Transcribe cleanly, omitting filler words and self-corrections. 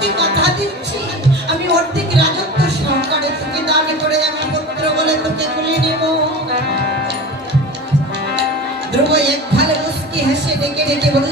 তোকে কথা দিচ্ছি আমি অর্ধেক রাজত্ব সহকারে তোকে দান করে আমি পুত্র বলে তোকে তুলে নেব। ধ্রুব একখানে মুস্কি হেসে ডেকে ডেকে বলল